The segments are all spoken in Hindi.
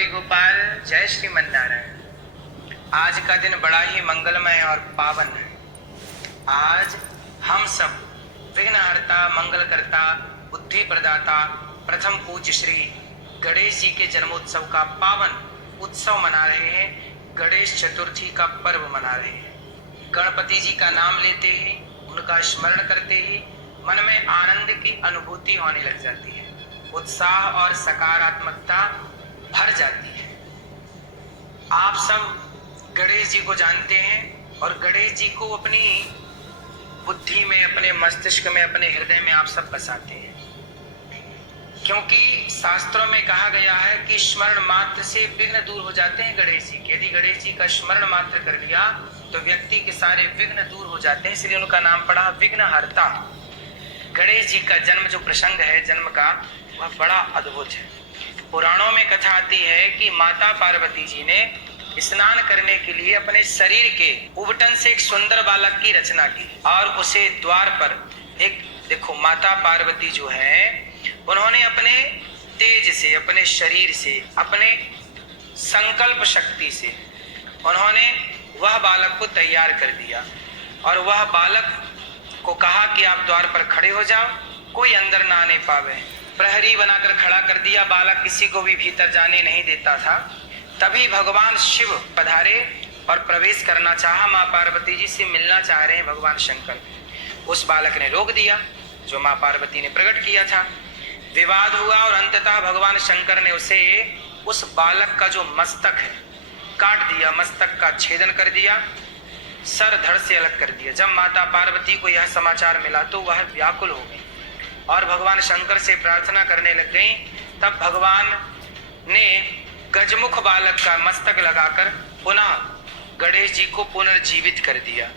गौरी गोपाल, जय श्रीमन नारायण। आज का दिन बड़ा ही मंगलमय और पावन है। आज हम सब विघ्नहर्ता, मंगलकर्ता, बुद्धि प्रदाता, प्रथम पूज्य श्री गणेश जी के जन्मोत्सव का पावन उत्सव मना रहे हैं। गणेश चतुर्थी का पर्व मना रहे हैं। गणपति जी का नाम लेते ही, उनका स्मरण करते ही मन में आनंद की अनुभूति होने लग जाती है, उत्साह और सकारात्मकता भर जाती है। आप सब गणेश जी को जानते हैं और गणेश जी को अपनी बुद्धि में, अपने मस्तिष्क में, अपने हृदय में आप सब बसाते हैं, क्योंकि शास्त्रों में कहा गया है कि स्मरण मात्र से विघ्न दूर हो जाते हैं गणेश जी के। यदि गणेश जी का स्मरण मात्र कर लिया तो व्यक्ति के सारे विघ्न दूर हो जाते हैं, इसलिए उनका नाम पड़ा विघ्नहर्ता। गणेश जी का जन्म जो प्रसंग है, जन्म का, वह बड़ा अद्भुत है। पुराणों में कथा आती है कि माता पार्वती जी ने स्नान करने के लिए अपने शरीर के उबटन से एक सुंदर बालक की रचना की और उसे द्वार पर देखो माता पार्वती जो है, उन्होंने अपने तेज से, अपने शरीर से, अपने संकल्प शक्ति से उन्होंने वह बालक को तैयार कर दिया और वह बालक को कहा कि आप द्वार पर खड़े हो जाओ, कोई अंदर ना आने पावे। प्रहरी बनाकर खड़ा कर दिया, बालक किसी को भी भीतर जाने नहीं देता था। तभी भगवान शिव पधारे और प्रवेश करना चाहा। माँ पार्वती जी से मिलना चाह रहे हैं भगवान शंकर। उस बालक ने रोक दिया जो माँ पार्वती ने प्रकट किया था। विवाद हुआ और अंततः भगवान शंकर ने उसे, उस बालक का जो मस्तक है, काट दिया, मस्तक का छेदन कर दिया, सर धड़ से अलग कर दिया। जब माता पार्वती को यह समाचार मिला तो वह व्याकुल हो गई और भगवान शंकर से प्रार्थना करने लग गई। तब भगवान ने गजमुख बालक का मस्तक लगाकर पुनः गणेश जी को पुनर्जीवित कर दिया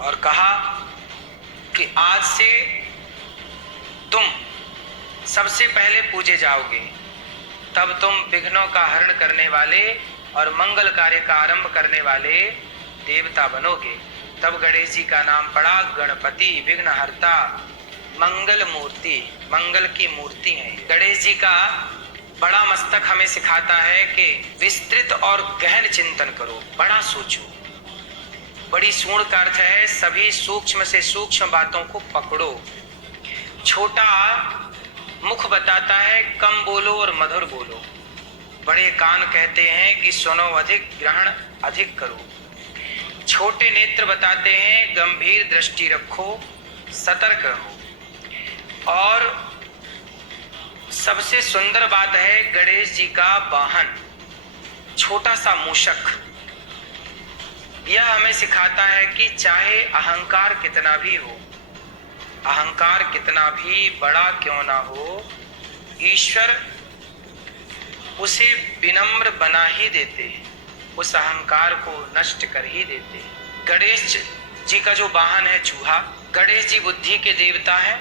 और कहा कि आज से तुम सबसे पहले पूजे जाओगे, तब तुम विघ्नों का हरण करने वाले और मंगल कार्य का आरंभ करने वाले देवता बनोगे। तब गणेश जी का नाम पड़ा गणपति, विघ्नहर्ता, मंगल मूर्ति, मंगल की मूर्ति है। गणेश जी का बड़ा मस्तक हमें सिखाता है कि विस्तृत और गहन चिंतन करो, बड़ा सोचो। बड़ी सूंढ़ का अर्थ है सभी सूक्ष्म से सूक्ष्म बातों को पकड़ो। छोटा मुख बताता है कम बोलो और मधुर बोलो। बड़े कान कहते हैं कि सुनो अधिक, ग्रहण अधिक करो। छोटे नेत्र बताते हैं गंभीर दृष्टि रखो, सतर्क रहो। और सबसे सुंदर बात है गणेश जी का वाहन, छोटा सा मूषक। यह हमें सिखाता है कि चाहे अहंकार कितना भी हो, अहंकार कितना भी बड़ा क्यों ना हो, ईश्वर उसे विनम्र बना ही देते, उस अहंकार को नष्ट कर ही देते। गणेश जी का जो वाहन है चूहा, गणेश जी बुद्धि के देवता है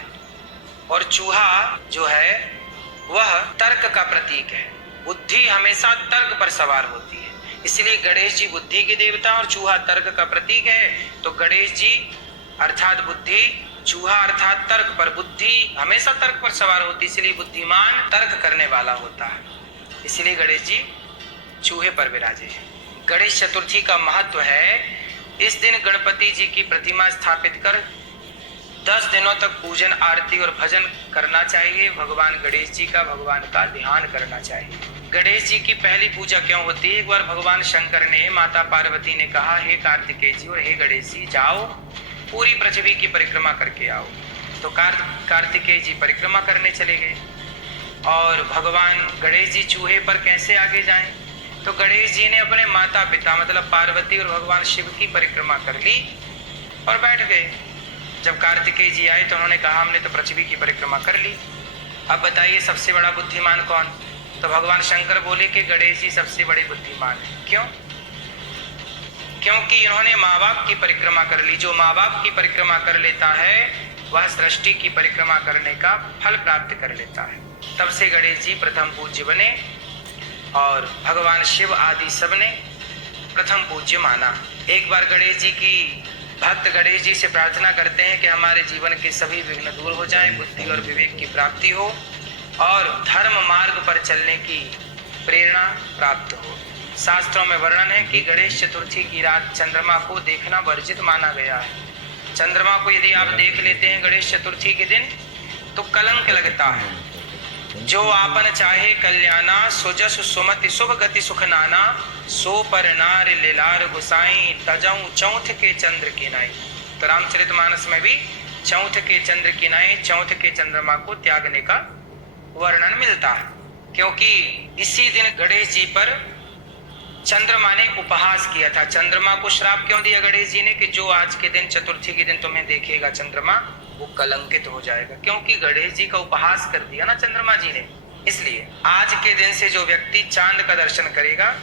और चूहा जो है वह तर्क का प्रतीक है। बुद्धि हमेशा तर्क पर सवार होती है, इसलिए गणेश जी बुद्धि के देवता और चूहा तर्क का प्रतीक है। तो गणेश जी अर्थात बुद्धि, चूहा अर्थात तर्क पर। बुद्धि हमेशा तर्क पर सवार होती है, इसलिए बुद्धिमान तर्क करने वाला होता है, इसलिए गणेश जी चूहे पर विराजे। गणेश चतुर्थी का महत्व है, इस दिन गणपति जी की प्रतिमा स्थापित कर 10 दिनों तक पूजन, आरती और भजन करना चाहिए। भगवान गणेश जी का, भगवान का ध्यान करना चाहिए। गणेश जी की पहली पूजा क्यों होती है? एक बार भगवान शंकर ने, माता पार्वती ने कहा, हे कार्तिकेय जी और हे गणेश जी, जाओ पूरी पृथ्वी की परिक्रमा करके आओ। तो कार्तिकेय जी परिक्रमा करने चले गए और भगवान गणेश जी चूहे पर कैसे आगे जाएं? तो गणेश जी ने अपने माता पिता मतलब पार्वती और भगवान शिव की परिक्रमा कर ली और बैठ गए। जब कार्तिकेय जी आए तो उन्होंने कहा हमने तो पृथ्वी की परिक्रमा कर ली, अब बताइए सबसे बड़ा बुद्धिमान कौन? तो भगवान शंकर बोले कि गणेश जी सबसे बड़े बुद्धिमान है। क्यों? क्योंकि इन्होंने माँ बाप की परिक्रमा कर ली। जो माँ बाप की परिक्रमा कर लेता है वह सृष्टि की परिक्रमा करने का फल प्राप्त कर लेता है। तब से गणेश जी प्रथम पूज्य बने और भगवान शिव आदि सब ने प्रथम पूज्य माना। एक बार गणेश जी की भक्त गणेश जी से प्रार्थना करते हैं कि हमारे जीवन के सभी विघ्न दूर हो जाएं, बुद्धि और विवेक की प्राप्ति हो और धर्म मार्ग पर चलने की प्रेरणा प्राप्त हो। शास्त्रों में वर्णन है कि गणेश चतुर्थी की रात चंद्रमा को देखना वर्जित माना गया है। चंद्रमा को यदि आप देख लेते हैं गणेश चतुर्थी के दिन तो कलंक लगता है। जो आपन चाहे कल्याणा, सुजस सुमति शुभ गति सुख नाना, सो पर नार लीलार गुसाई, तजऊ चौथ के चंद्र की नाई। तो रामचरितमानस में भी चौथ के चंद्र की नाई, चौथ के चंद्रमा को त्यागने का वर्णन मिलता है, क्योंकि इसी दिन गणेश जी पर चंद्रमा ने उपहास किया था। चंद्रमा को श्राप क्यों दिया गणेश जी ने कि जो आज के दिन चतुर्थी के दिन तुम्हें देखेगा चंद्रमा वो कलंकित हो जाएगा, क्योंकि गणेश जी का उपहास कर दिया ना चंद्रमा जी ने। इसलिए आज के दिन से जो व्यक्ति चांद का दर्शन करेगा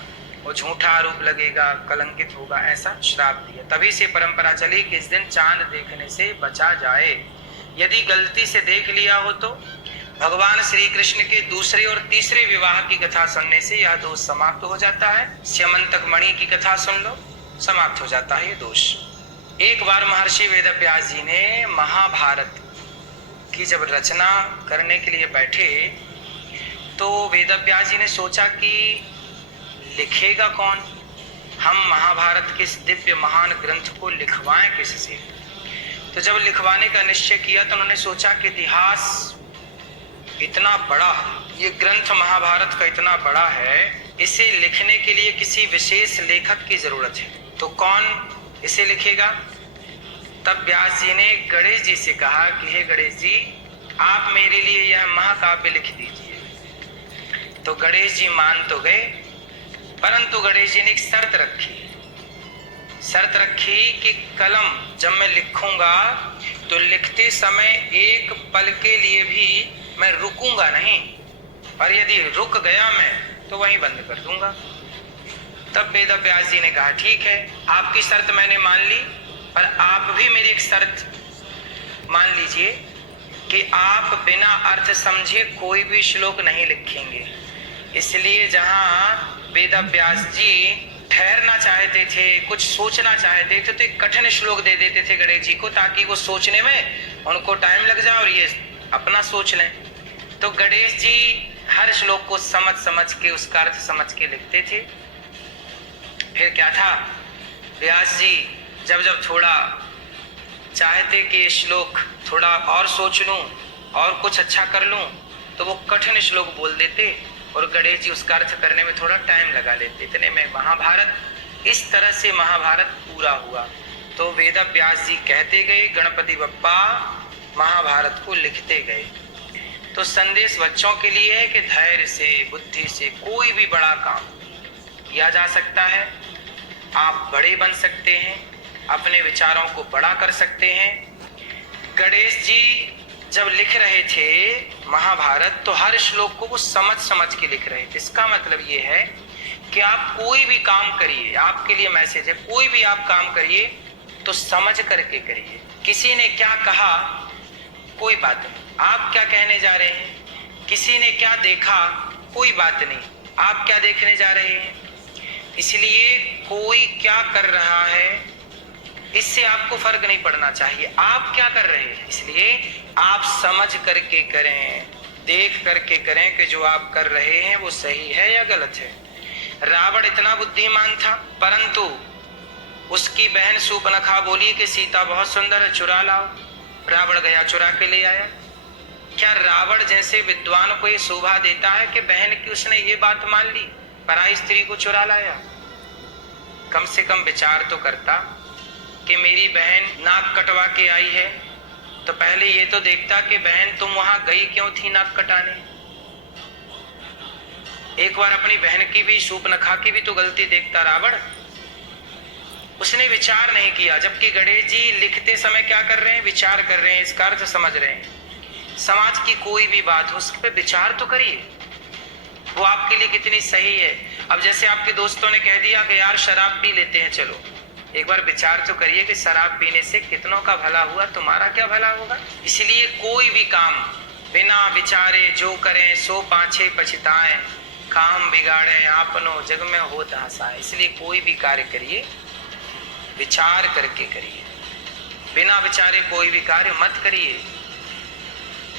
वो झूठा आरोप लगेगा, कलंकित होगा, ऐसा श्राप दिया। तभी से परंपरा चली कि इस दिन चांद देखने से बचा जाए। यदि गलती से देख लिया हो तो भगवान श्री कृष्ण के दूसरे और तीसरे विवाह की कथा सुनने से यह दोष समाप्त हो जाता है। स्यमंतक मणि की कथा सुन लो, समाप्त हो जाता है ये दोष। एक बार महर्षि वेदव्यास जी ने महाभारत की जब रचना करने के लिए बैठे तो वेदव्यास जी ने सोचा कि लिखेगा कौन, हम महाभारत के इस दिव्य महान ग्रंथ को लिखवाएं किससे। तो जब लिखवाने का निश्चय किया तो उन्होंने सोचा कि इतिहास इतना बड़ा, ये ग्रंथ महाभारत का इतना बड़ा है, इसे लिखने के लिए किसी विशेष लेखक की जरूरत है। तो कौन इसे लिखेगा? तब व्यास जी ने गणेश जी से कहा कि हे गणेश जी, आप मेरे लिए यह महाकाव्य लिख दीजिए। तो गणेश जी मान तो गए, परंतु गणेश जी ने एक शर्त रखी कि कलम जब मैं लिखूंगा तो लिखते समय एक पल के लिए भी मैं रुकूंगा नहीं, और यदि रुक गया मैं तो वहीं बंद कर दूंगा। तब वेदव्यास जी ने कहा ठीक है, आपकी शर्त मैंने मान ली, पर आप भी मेरी एक शर्त मान लीजिए कि आप बिना अर्थ समझे कोई भी श्लोक नहीं लिखेंगे। इसलिए जहां वेदव्यास जी ठहरना चाहते थे, कुछ सोचना चाहते थे, तो एक कठिन श्लोक दे देते थे गणेश जी को, ताकि वो सोचने में उनको टाइम लग जाए और ये अपना सोच लें। तो गणेश जी हर श्लोक को समझ के उसका अर्थ समझ के लिखते थे। फिर क्या था, व्यास जी जब थोड़ा चाहते कि ये श्लोक थोड़ा और सोच लूं और कुछ अच्छा कर लूं, तो वो कठिन श्लोक बोल देते और गणेश जी उसका अर्थ करने में थोड़ा टाइम लगा लेते। इतने में महाभारत, इस तरह से महाभारत पूरा हुआ। तो वेदव्यास जी कहते गए, गणपति बप्पा महाभारत को लिखते गए। तो संदेश बच्चों के लिए है कि धैर्य से, बुद्धि से कोई भी बड़ा काम किया जा सकता है। आप बड़े बन सकते हैं, अपने विचारों को बड़ा कर सकते हैं। गणेश जी जब लिख रहे थे महाभारत तो हर श्लोक को वो समझ के लिख रहे थे। इसका मतलब ये है कि आप कोई भी काम करिए, आपके लिए मैसेज है, कोई भी आप काम करिए तो समझ करके करिए। किसी ने क्या कहा कोई बात नहीं, आप क्या कहने जा रहे हैं। किसी ने क्या देखा कोई बात नहीं, आप क्या देखने जा रहे हैं। इसलिए कोई क्या कर रहा है इससे आपको फर्क नहीं पड़ना चाहिए, आप क्या कर रहे हैं। इसलिए आप समझ करके करें, देख करके करें कि जो आप कर रहे हैं वो सही है या गलत है। रावण इतना बुद्धिमान था, परंतु उसकी बहन शूर्पणखा बोली कि सीता बहुत सुंदर है, चुरा लाओ। रावण गया, चुरा के ले आया। क्या रावण जैसे विद्वान को ये शोभा देता है कि बहन की उसने ये बात मान ली, पराई स्त्री को चुरा लाया। कम से कम विचार तो करता कि मेरी बहन नाक कटवा के आई है तो पहले ये तो देखता कि बहन तुम वहां गई क्यों थी नाक कटाने। एक बार अपनी बहन की भी, शूर्पणखा की भी तो गलती देखता रावण। उसने विचार नहीं किया, जबकि गणेश जी लिखते समय क्या कर रहे हैं, विचार कर रहे हैं, इसका अर्थ समझ रहे हैं। समाज की कोई भी बात हो उस पर विचार तो करिए, वो आपके लिए कितनी सही है। अब जैसे आपके दोस्तों ने कह दिया कि यार शराब पी लेते हैं, चलो एक बार विचार तो करिए कि शराब पीने से कितनों का भला हुआ, तुम्हारा क्या भला होगा। इसलिए कोई भी काम बिना विचारे जो करें सो पाछे पछताएं, काम बिगाड़े आपनो जग में होत हंसाए। इसलिए कोई भी कार्य करिए विचार करके करिए, बिना विचारे कोई भी कार्य मत करिए,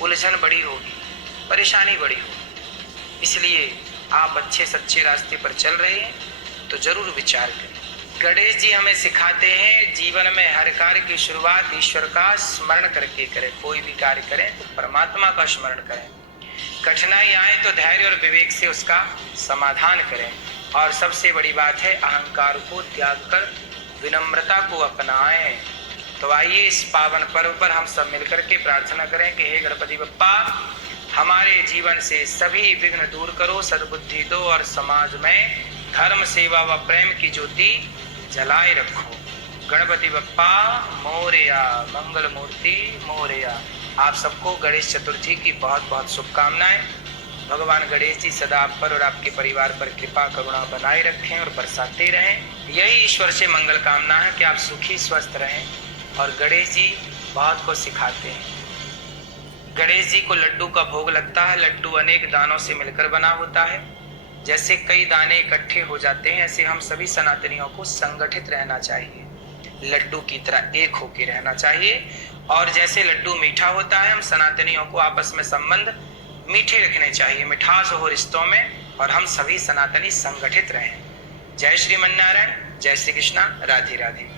उलझन बड़ी होगी, परेशानी बड़ी होगी। इसलिए आप अच्छे सच्चे रास्ते पर चल रहे हैं तो जरूर विचार करें। गणेश जी हमें सिखाते हैं जीवन में हर कार्य की शुरुआत ईश्वर का स्मरण करके करें। कोई भी कार्य करें तो परमात्मा का स्मरण करें। कठिनाई आए तो धैर्य और विवेक से उसका समाधान करें। और सबसे बड़ी बात है अहंकार को त्याग कर विनम्रता को अपनाएं। तो आइए इस पावन पर्व पर हम सब मिलकर के प्रार्थना करें कि हे गणपति बप्पा हमारे जीवन से सभी विघ्न दूर करो, सद्बुद्धि दो और समाज में धर्म सेवा व प्रेम की ज्योति जलाए रखो। गणपति बप्पा मोरया, मंगल मूर्ति मोरया। आप सबको गणेश चतुर्थी की बहुत बहुत शुभकामनाएं। भगवान गणेश जी सदा आप पर और आपके परिवार पर कृपा करुणा बनाए रखें और बरसाते रहें। यही ईश्वर से मंगल कामना है कि आप सुखी स्वस्थ रहें। और गणेश जी बहुत कुछ सिखाते हैं। गणेश जी को लड्डू का भोग लगता है। लड्डू अनेक दानों से मिलकर बना होता है। जैसे कई दाने इकट्ठे हो जाते हैं ऐसे हम सभी सनातनियों को संगठित रहना चाहिए, लड्डू की तरह एक होकर रहना चाहिए। और जैसे लड्डू मीठा होता है हम सनातनियों को आपस में संबंध मीठे रखने चाहिए, मिठास हो रिश्तों में, और हम सभी सनातनी संगठित रहें। जय श्रीमन नारायण, जय श्री कृष्णा, राधे राधे।